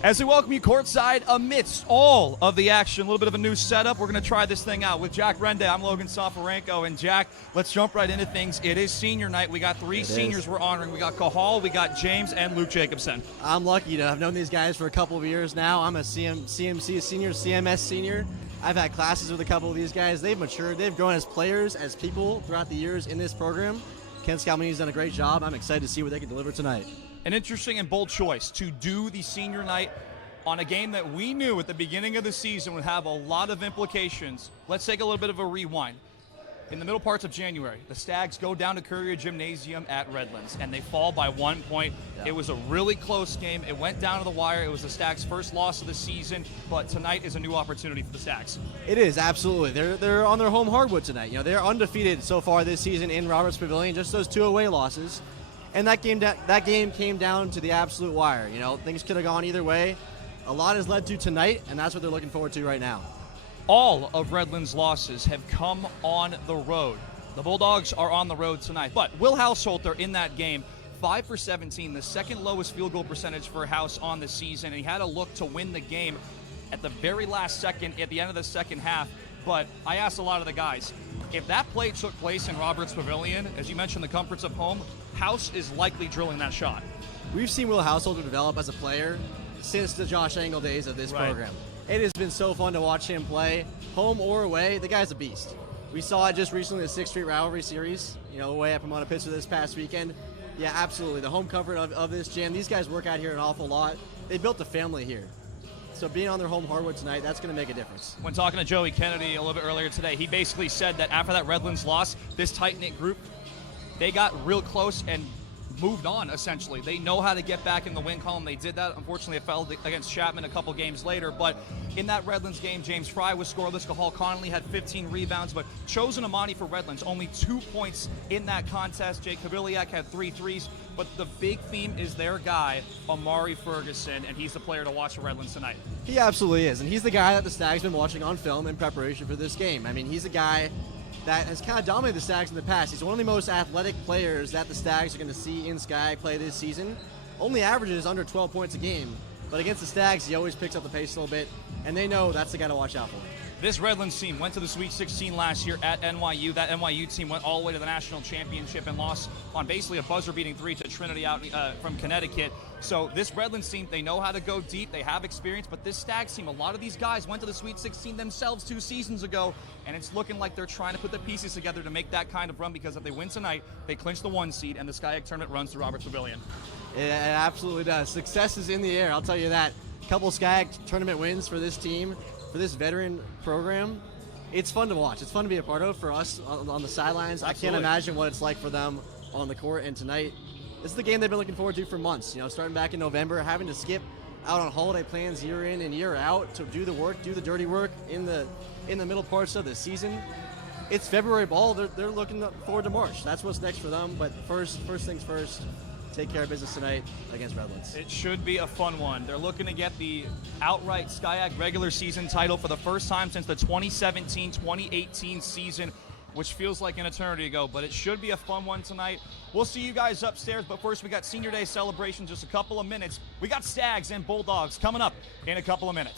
As we welcome you courtside amidst all of the action, a little bit of a new setup. We're going to try this thing out with Jack Rende. I'm Logan Soforenko. And Jack, let's jump right into things. It is senior night. We got three seniors we're honoring. We got Cahal, we got James, and Luke Jacobson. I'm lucky to have known these guys for a couple of years now. I'm a CMC senior, CMS senior. I've had classes with a couple of these guys. They've matured. They've grown as players, as people throughout the years in this program. Ken Scalmini's done a great job. I'm excited to see what they can deliver tonight. An interesting and bold choice to do the senior night on a game that we knew at the beginning of the season would have a lot of implications. Let's take a little bit of a rewind. In the middle parts of January, the Stags go down to Courier Gymnasium at Redlands, and they fall by 1 point. Yeah. It was a really close game. It went down to the wire. It was the Stags' first loss of the season, but tonight is a new opportunity for the Stags. It is, absolutely. They're on their home hardwood tonight. You know, they're undefeated so far this season in Roberts Pavilion, just those 2 away losses. And that game came down to the absolute wire. You know, things could have gone either way. A lot has led to tonight, and that's what they're looking forward to right now. All of Redlands' losses have come on the road. The Bulldogs are on the road tonight. But Will Householter in that game, 5 for 17, the second lowest field goal percentage for House on the season. And he had a look to win the game at the very last second, at the end of the second half. But I asked a lot of the guys, if that play took place in Roberts Pavilion, as you mentioned, the comforts of home, House is likely drilling that shot. We've seen Will Householter develop as a player since the Josh Engel days of this program. It has been so fun to watch him play, home or away. The guy's a beast. We saw it just recently, the 6th Street Rivalry Series, you know, away at Pomona Pitzer this past weekend. Yeah, absolutely. The home comfort of this gym. These guys work out here an awful lot. They built a family here. So being on their home hardwood tonight, that's going to make a difference. When talking to Joey Kennedy a little bit earlier today, he basically said that after that Redlands loss, this tight-knit group, they got real close and moved on, essentially. They know how to get back in the win column. They did that. Unfortunately, it fell against Chapman a couple games later. But in that Redlands game, James Fry was scoreless. Cahal Connolly had 15 rebounds. But Chosen Amani for Redlands, only 2 points in that contest. Jake Kaviliak had 3 threes. But the big theme is their guy, Amari Ferguson, and he's the player to watch for Redlands tonight. He absolutely is. And he's the guy that the Stags been watching on film in preparation for this game. I mean, he's a guy that has kind of dominated the Stags in the past. He's one of the most athletic players that the Stags are going to see in Sky play this season. Only averages under 12 points a game, but against the Stags, he always picks up the pace a little bit, and they know that's the guy to watch out for. This Redlands team went to the Sweet 16 last year at NYU. That NYU team went all the way to the national championship and lost on basically a buzzer-beating 3 to Trinity out from Connecticut. So this Redlands team, they know how to go deep. They have experience, but this Stags team, a lot of these guys went to the Sweet 16 themselves 2 seasons ago, and it's looking like they're trying to put the pieces together to make that kind of run, because if they win tonight, they clinch the 1 seed, and the SCIAC tournament runs to Roberts Pavilion. It absolutely does. Success is in the air, I'll tell you that. A couple SCIAC tournament wins for this team, for this veteran program. It's fun to watch. It's fun to be a part of for us on the sidelines. Absolutely. I can't imagine what it's like for them on the court. And tonight, this is the game they've been looking forward to for months. You know, starting back in November, having to skip out on holiday plans year in and year out to do the work, do the dirty work in the middle parts of the season. It's February ball. They're looking forward to March. That's what's next for them. But first things first. Take care of business tonight against Redlands. It should be a fun one. They're looking to get the outright SCIAC regular season title for the first time since the 2017-2018 season, which feels like an eternity ago, but it should be a fun one tonight. We'll see you guys upstairs, but first we got Senior Day celebration, just a couple of minutes. We got Stags and Bulldogs coming up in a couple of minutes.